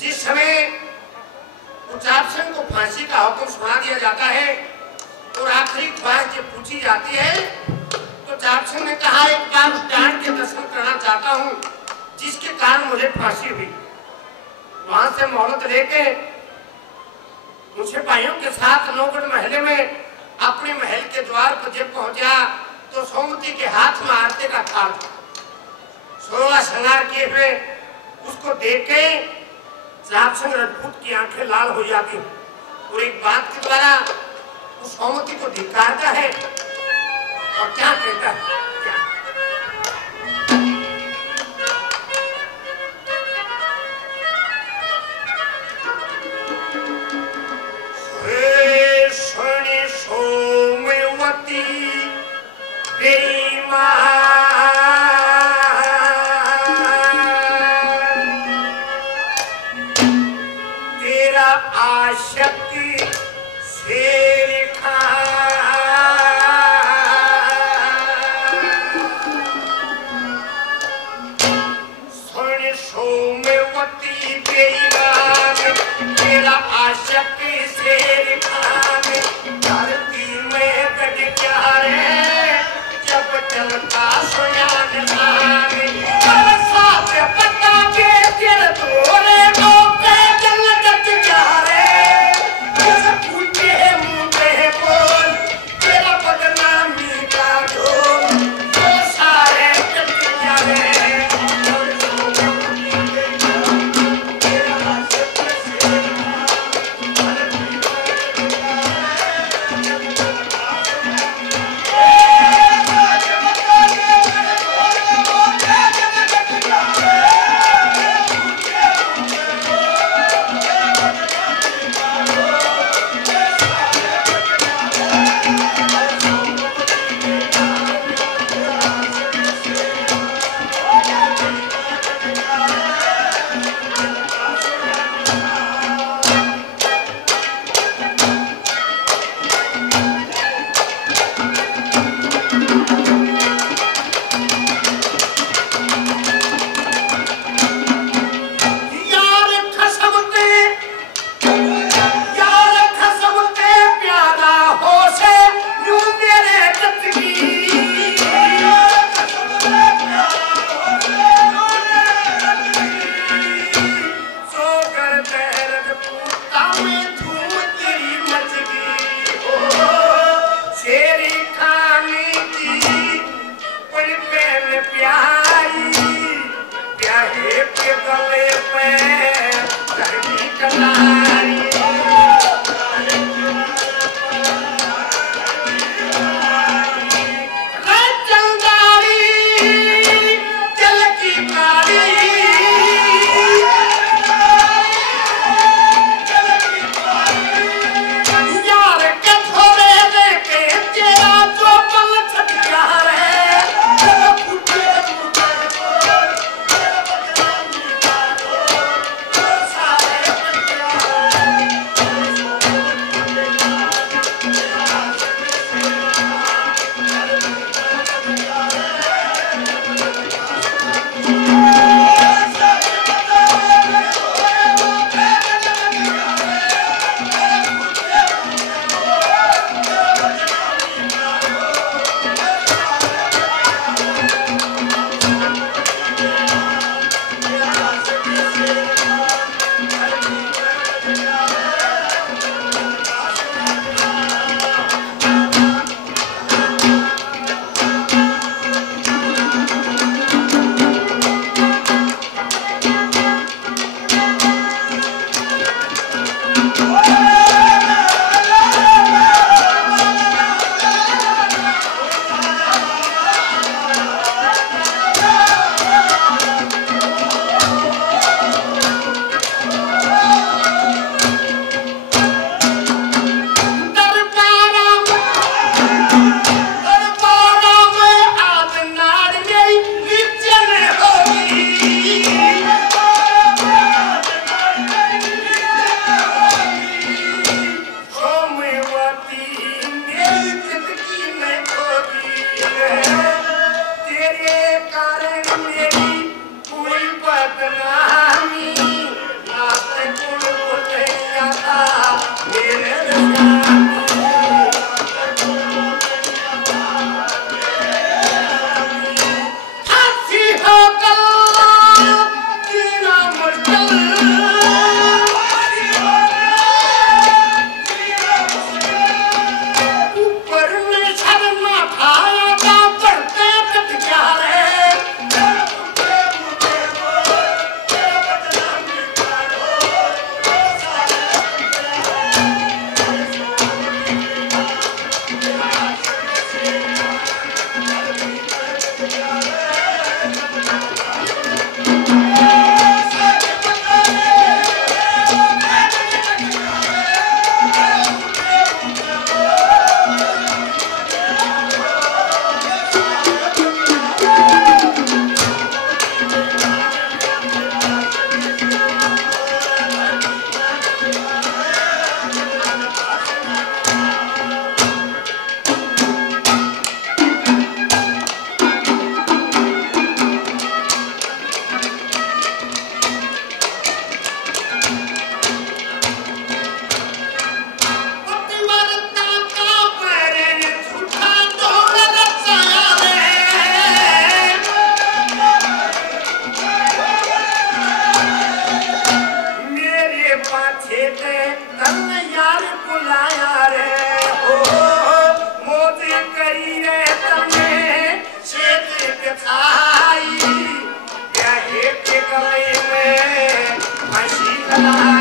जिस समय कुचाबसिंह को फांसी का हुक्म सुना दिया जाता है और आखिरी ख्वाहिश जब पूछी जाती है तो चापसिंह ने कहा, एक बार उस डांड के दर्शन करना चाहता हूँ जिसके कारण मुझे फांसी हुई। वहां से मोहलत लेके मुझे भाइयों के साथ नौगढ़ महल में अपने महल के द्वार पर जब पहुंचा तो सोमवती के हाथ में आरती का थाल, 16 श्रृंगार किए हुए, उसको देख के चापसिंह राजपूत की आंखें लाल हो जाती और एक बात के द्वारा उस सोमवती को धिक्कारता है और क्या कहता है, क्या? सोमवती तेरा आशिक शेर खा सुन सोमवती बेईमान तेरा आशिक शेर खान धरती में गड़ गया रे जब चलता सुयान आगे साथ पता के दिल तोरे मौके जल गट गया रे जब पूछे मुझे बोल तेरा बदनामी का ढोल तो सारे कट गया रे चला